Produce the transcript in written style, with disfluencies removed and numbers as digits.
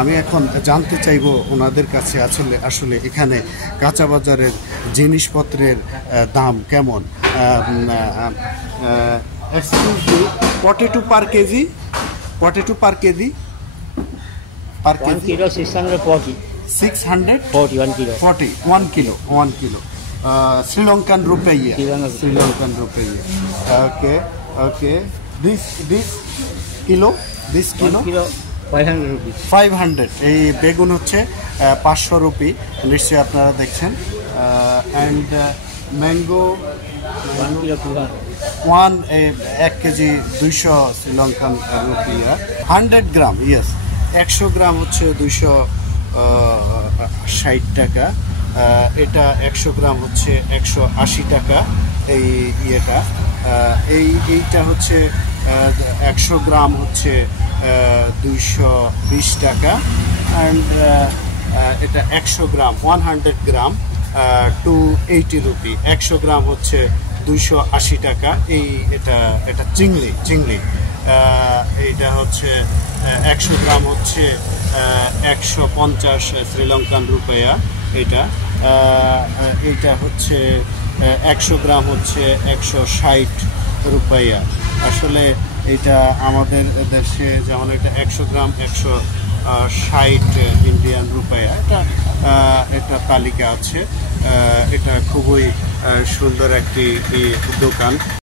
আমি এখন জানতে চাইবো ওনাদের কাছে আসলে এখানে কাঁচা বাজারের জিনিসপত্রের দাম কেমন। Excuse me, potato per KG? Potato per KG? Per KG 1 kilo 640. 640 1 kilo. 40 1 kilo Sri Lankan rupee. Sri Lankan rupee. Okay. This kilo 1 kilo 500 rupees. 500. এই বেগুন হচ্ছে 500 রুপি, নিশ্চয়ই আপনারা দেখছেন। And mango 1 kilo 200. 1 কেজি 200 শ্রীলঙ্কান রুপিয়া। 100 গ্রাম, ইয়েস, 100 গ্রাম হচ্ছে 260 টাকা। এটা 100 গ্রাম হচ্ছে 180 টাকা। এই ইয়েটা এইটা হচ্ছে 100 গ্রাম হচ্ছে 220 টাকা। অ্যান্ড এটা 100 গ্রাম 100 গ্রাম 280 রুপি। 100 গ্রাম হচ্ছে 280 টাকা। এটা চিংড়ি এইটা হচ্ছে 100 গ্রাম হচ্ছে 150 শ্রীলঙ্কান রুপিয়া। এটা হচ্ছে 100 গ্রাম হচ্ছে 160 রুপিয়া। আসলে এটা আমাদের দেশে যেমন এটা 100 গ্রাম 160 ইন্ডিয়ান রুপিয়া। এটা তালিকা আছে। এটা খুবই সুন্দর একটি দোকান।